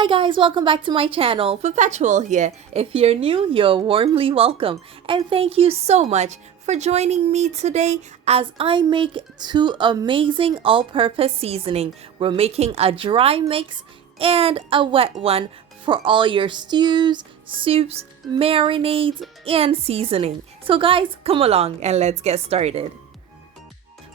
Hi guys, welcome back to my channel. Perpetual here. If you're new, you're warmly welcome. And thank you so much for joining me today as I make two amazing all-purpose seasoning. We're making a dry mix and a wet one for all your stews, soups, marinades, and seasoning. So guys, come along and let's get started.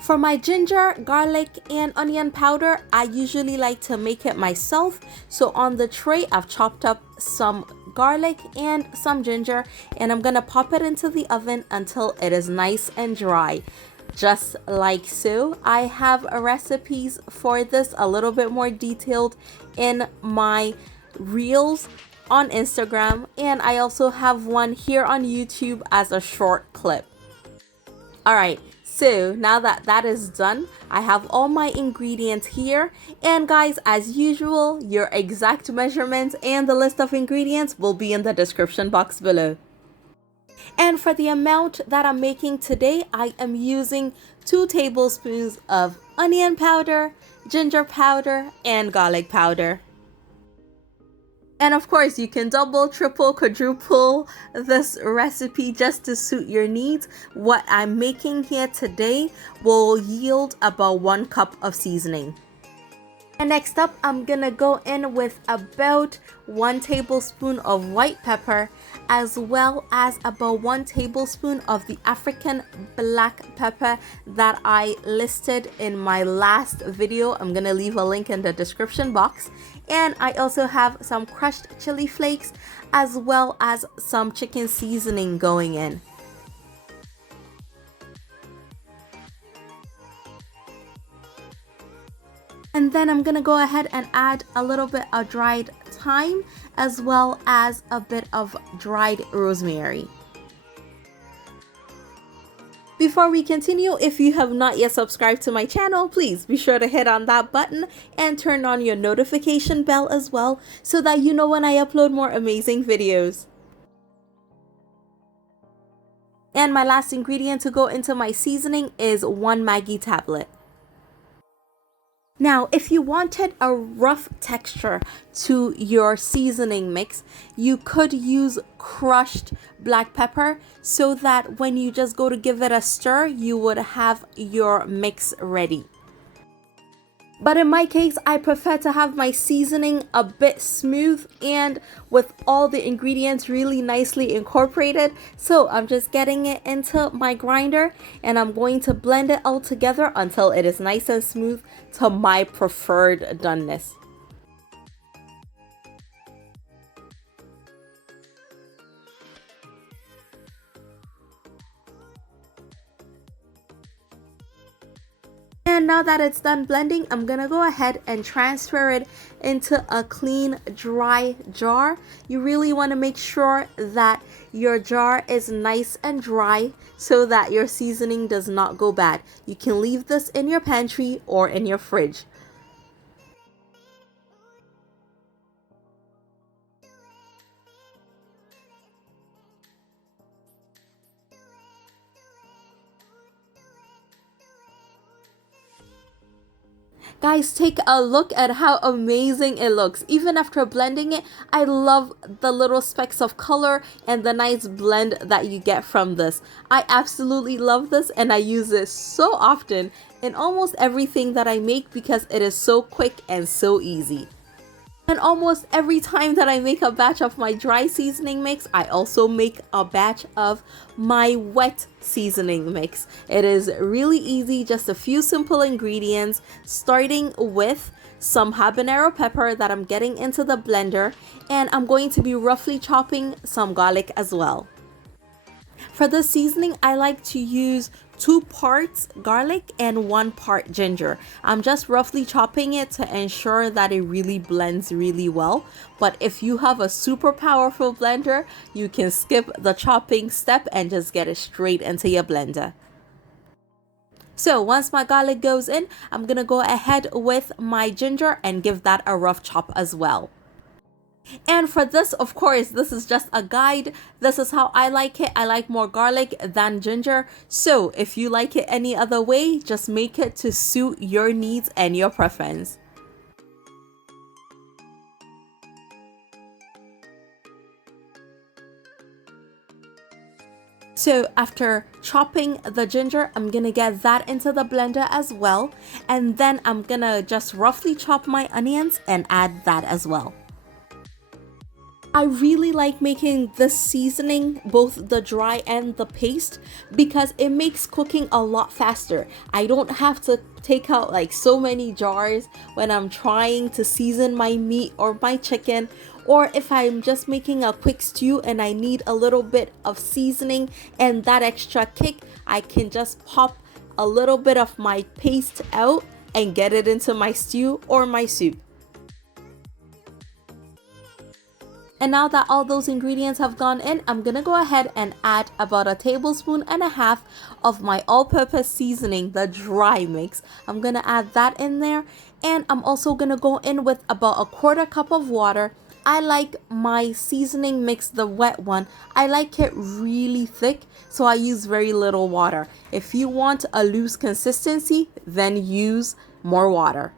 For my ginger, garlic, and onion powder, I usually like to make it myself. So on the tray, I've chopped up some garlic and some ginger, and I'm gonna pop it into the oven until it is nice and dry. Just like so. I have recipes for this a little bit more detailed in my reels on Instagram, and I also have one here on YouTube as a short clip. Alright, so now that is done, I have all my ingredients here, and guys, as usual, your exact measurements and the list of ingredients will be in the description box below. And for the amount that I'm making today, I am using 2 tablespoons of onion powder, ginger powder, and garlic powder. And of course, you can double, triple, quadruple this recipe just to suit your needs. What I'm making here today will yield about 1 cup of seasoning. And next up, I'm gonna go in with about 1 tablespoon of white pepper, as well as about 1 tablespoon of the African black pepper that I listed in my last video. I'm gonna leave a link in the description box. And I also have some crushed chili flakes, as well as some chicken seasoning going in. And then I'm gonna go ahead and add a little bit of dried thyme, as well as a bit of dried rosemary. Before we continue, if you have not yet subscribed to my channel, please be sure to hit on that button and turn on your notification bell as well, so that you know when I upload more amazing videos. And my last ingredient to go into my seasoning is 1 Maggi tablet. Now, if you wanted a rough texture to your seasoning mix, you could use crushed black pepper so that when you just go to give it a stir, you would have your mix ready. But in my case, I prefer to have my seasoning a bit smooth and with all the ingredients really nicely incorporated. So I'm just getting it into my grinder and I'm going to blend it all together until it is nice and smooth to my preferred doneness. And now that it's done blending, I'm gonna go ahead and transfer it into a clean, dry jar. You really want to make sure that your jar is nice and dry so that your seasoning does not go bad. You can leave this in your pantry or in your fridge. Guys, take a look at how amazing it looks. Even after blending it, I love the little specks of color and the nice blend that you get from this. I absolutely love this, and I use it so often in almost everything that I make because it is so quick and so easy. And almost every time that I make a batch of my dry seasoning mix, I also make a batch of my wet seasoning mix. It is really easy, just a few simple ingredients, starting with some habanero pepper that I'm getting into the blender, and I'm going to be roughly chopping some garlic as well. For the seasoning, I like to use 2 parts garlic and 1 part ginger. I'm just roughly chopping it to ensure that it really blends really well. But if you have a super powerful blender, you can skip the chopping step and just get it straight into your blender. So once my garlic goes in, I'm gonna go ahead with my ginger and give that a rough chop as well. And for this, of course, this is just a guide. This is how I like it. I like more garlic than ginger. So if you like it any other way, just make it to suit your needs and your preference. So after chopping the ginger, I'm gonna get that into the blender as well. And then I'm gonna just roughly chop my onions and add that as well. I really like making the seasoning, both the dry and the paste, because it makes cooking a lot faster. I don't have to take out like so many jars when I'm trying to season my meat or my chicken, or if I'm just making a quick stew and I need a little bit of seasoning and that extra kick, I can just pop a little bit of my paste out and get it into my stew or my soup. And now that all those ingredients have gone in, I'm gonna go ahead and add about 1.5 tablespoons of my all-purpose seasoning, the dry mix. I'm gonna add that in there, and I'm also gonna go in with about 1/4 cup of water. I like my seasoning mix, the wet one, I like it really thick, so I use very little water. If you want a loose consistency, then use more water.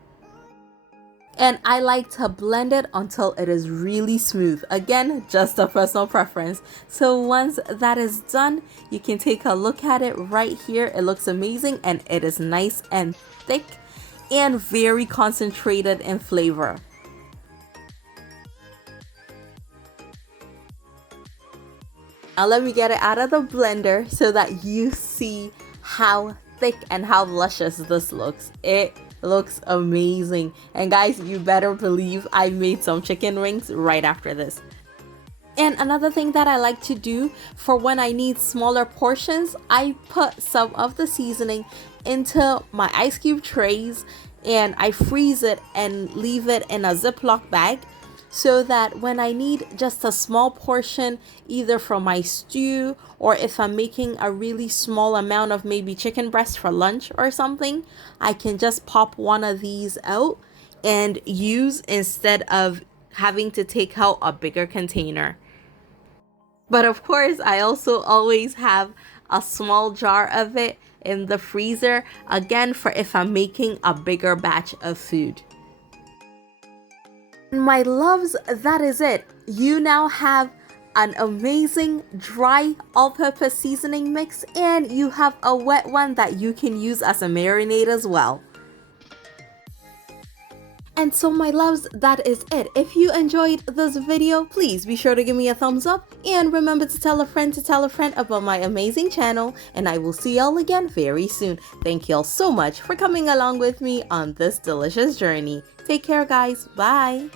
And I like to blend it until it is really smooth. Again, just a personal preference. So once that is done, you can take a look at it right here. It looks amazing and it is nice and thick and very concentrated in flavor. Now let me get it out of the blender so that you see how thick and how luscious this looks. It looks amazing. And guys, you better believe I made some chicken wings right after this. And another thing that I like to do for when I need smaller portions, I put some of the seasoning into my ice cube trays and I freeze it and leave it in a Ziploc bag, so that when I need just a small portion, either from my stew or if I'm making a really small amount of maybe chicken breast for lunch or something, I can just pop one of these out and use instead of having to take out a bigger container. But of course, I also always have a small jar of it in the freezer, again, for if I'm making a bigger batch of food. My loves, that is it. You now have an amazing dry all-purpose seasoning mix, and you have a wet one that you can use as a marinade as well. And so my loves, that is it. If you enjoyed this video, please be sure to give me a thumbs up and remember to tell a friend about my amazing channel, and I will see y'all again very soon. Thank y'all so much for coming along with me on this delicious journey. Take care, guys. Bye.